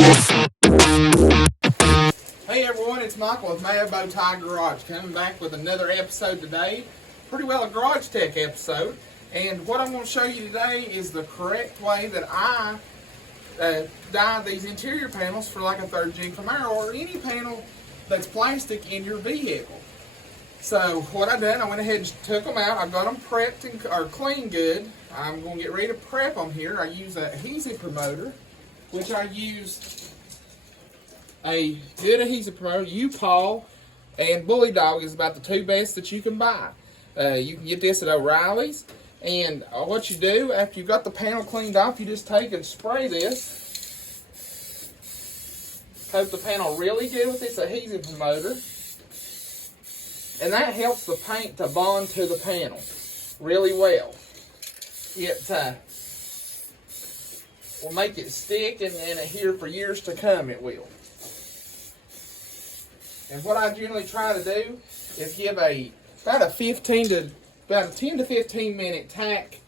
Hey everyone, it's Michael with Mad Bow Tie Garage coming back with another episode today. Pretty well a garage tech episode. And what I'm going to show you today is the correct way that I dye these interior panels for like a 3rd Gen Camaro or any panel that's plastic in your vehicle. So what I done, I went ahead and took them out. I've got them prepped or cleaned good. I'm going to get ready to prep them here. I use an adhesive promoter, which I use a good adhesive promoter. U-POL and Bully Dog is about the 2 best that you can buy. You can get this at O'Reilly's. And what you do after you've got the panel cleaned off, you just take and spray this. Coat the panel really good with this adhesive promoter. And that helps the paint to bond to the panel really well. It will make it stick and adhere for years to come, it will. And what I generally try to do is give about a 10 to 15 minute tack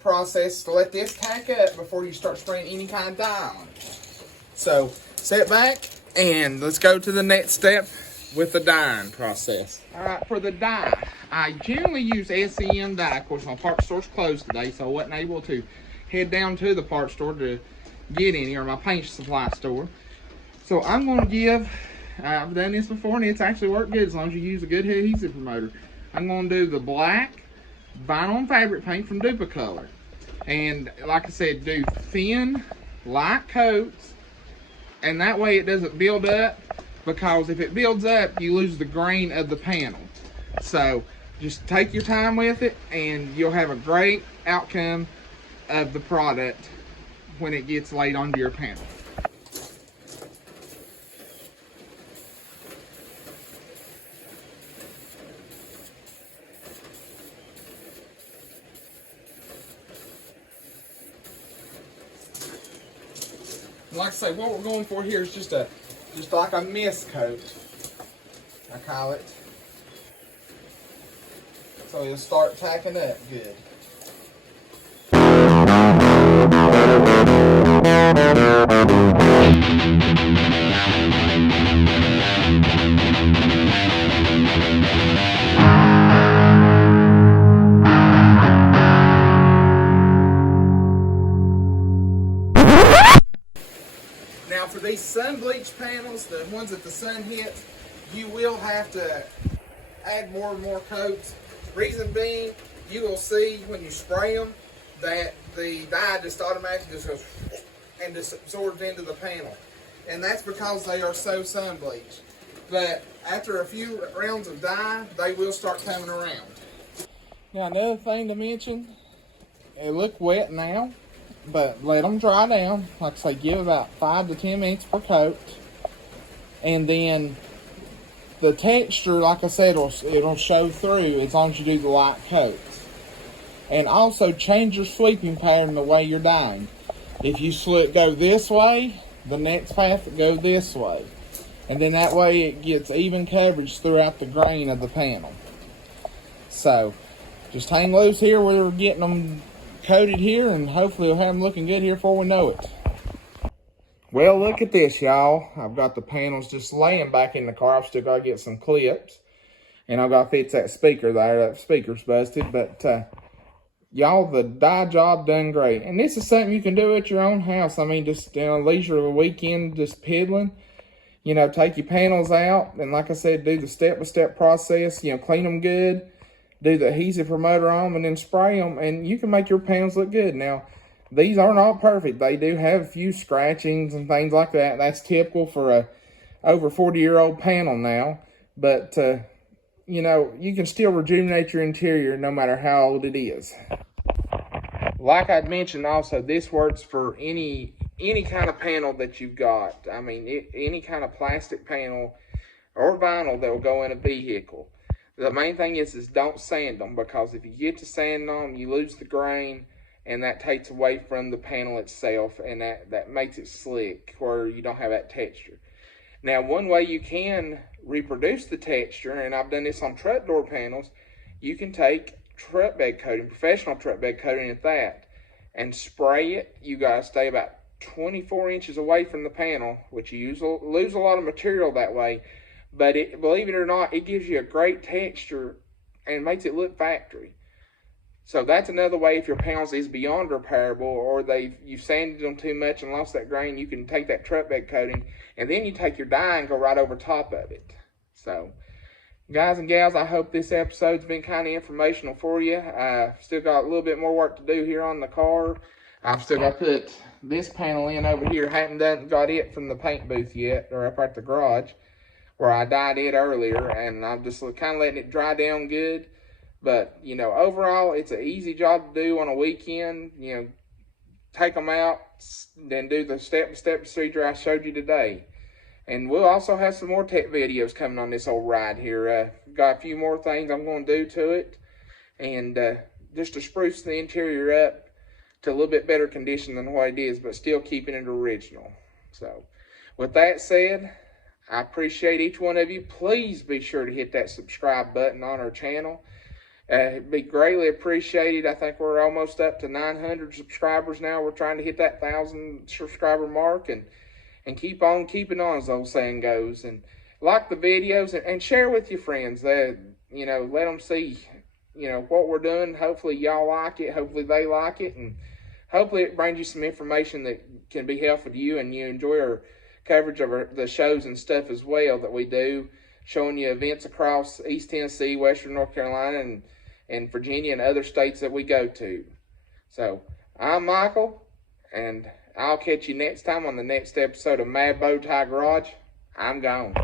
process to let this tack up before you start spraying any kind of dye on it. So sit back and let's go to the next step with the dyeing process. Alright, for the dye, I generally use SEM dye. Of course, my parts store's closed today, so I wasn't able to head down to the parts store to get any, or my paint supply store. So I'm going to give, I've done this before and it's actually worked good as long as you use a good adhesive promoter. I'm going to do the black vinyl and fabric paint from Duplicolor. And like I said, do thin, light coats, and that way it doesn't build up, because if it builds up, you lose the grain of the panel. So just take your time with it and you'll have a great outcome of the product when it gets laid onto your panel. Like I say, what we're going for here is just like a mist coat, I call it. So it'll start tacking up good. Now for these sun bleach panels, the ones that the sun hits, you will have to add more and more coats. Reason being, you will see when you spray them that the dye just automatically just goes and just absorbs into the panel. And that's because they are so sun bleached. But after a few rounds of dye, they will start coming around. Now another thing to mention, it look wet now, but let them dry down. Like I say, give about 5 to 10 minutes per coat. And then the texture, like I said, it'll show through as long as you do the light coats. And also change your sweeping pattern the way you're dyeing. If you go this way, the next pass will go this way. And then that way it gets even coverage throughout the grain of the panel. So just hang loose here. We're getting them coated here, and hopefully we'll have them looking good here before we know it. Well, look at this, y'all. I've got the panels just laying back in the car. I've still got to get some clips, and I've got to fix that speaker there. That speaker's busted, but y'all, the dye job done great. And this is something you can do at your own house. I mean, just leisure weekend, just piddling. You know, take your panels out, and like I said, do the step-by-step process. Clean them good. Do the adhesive promoter on them and then spray them, and you can make your panels look good. Now, these aren't all perfect. They do have a few scratchings and things like that. That's typical for a over 40-year-old panel now. But, you can still rejuvenate your interior no matter how old it is. Like I'd mentioned also, this works for any kind of panel that you've got. I mean, any kind of plastic panel or vinyl that will go in a vehicle. The main thing is don't sand them, because if you get to sand them, you lose the grain, and that takes away from the panel itself, and that makes it slick where you don't have that texture. Now, one way you can reproduce the texture, and I've done this on truck door panels, you can take truck bed coating, professional truck bed coating at that, and spray it. You got to stay about 24 inches away from the panel, which you lose a lot of material that way. But believe it or not, it gives you a great texture and makes it look factory. So that's another way if your panels is beyond repairable, or you've sanded them too much and lost that grain, you can take that truck bed coating and then you take your dye and go right over top of it. So guys and gals, I hope this episode's been kind of informational for you. I've still got a little bit more work to do here on the car. I've still got to put this panel in over here. Haven't got it from the paint booth yet, or up at the garage where I dyed it earlier, and I'm just kind of letting it dry down good. But, you know, overall, it's an easy job to do on a weekend. You know, take them out, then do the step-by-step procedure I showed you today. And we'll also have some more tech videos coming on this old ride here. Got a few more things I'm going to do to it. And just to spruce the interior up to a little bit better condition than what it is, but still keeping it original. So, with that said, I appreciate each one of you. Please be sure to hit that subscribe button on our channel. It'd be greatly appreciated. I think we're almost up to 900 subscribers now. We're trying to hit that 1,000 subscriber mark and keep on keeping on, as the old saying goes. And like the videos and share with your friends. You know, let them see, you know, what we're doing. Hopefully y'all like it. Hopefully they like it. And hopefully it brings you some information that can be helpful to you, and you enjoy our coverage of the shows and stuff as well that we do, showing you events across East Tennessee, Western North Carolina, and Virginia, and other states that we go to. So, I'm Michael, and I'll catch you next time on the next episode of Mad Bow Tie Garage. I'm gone.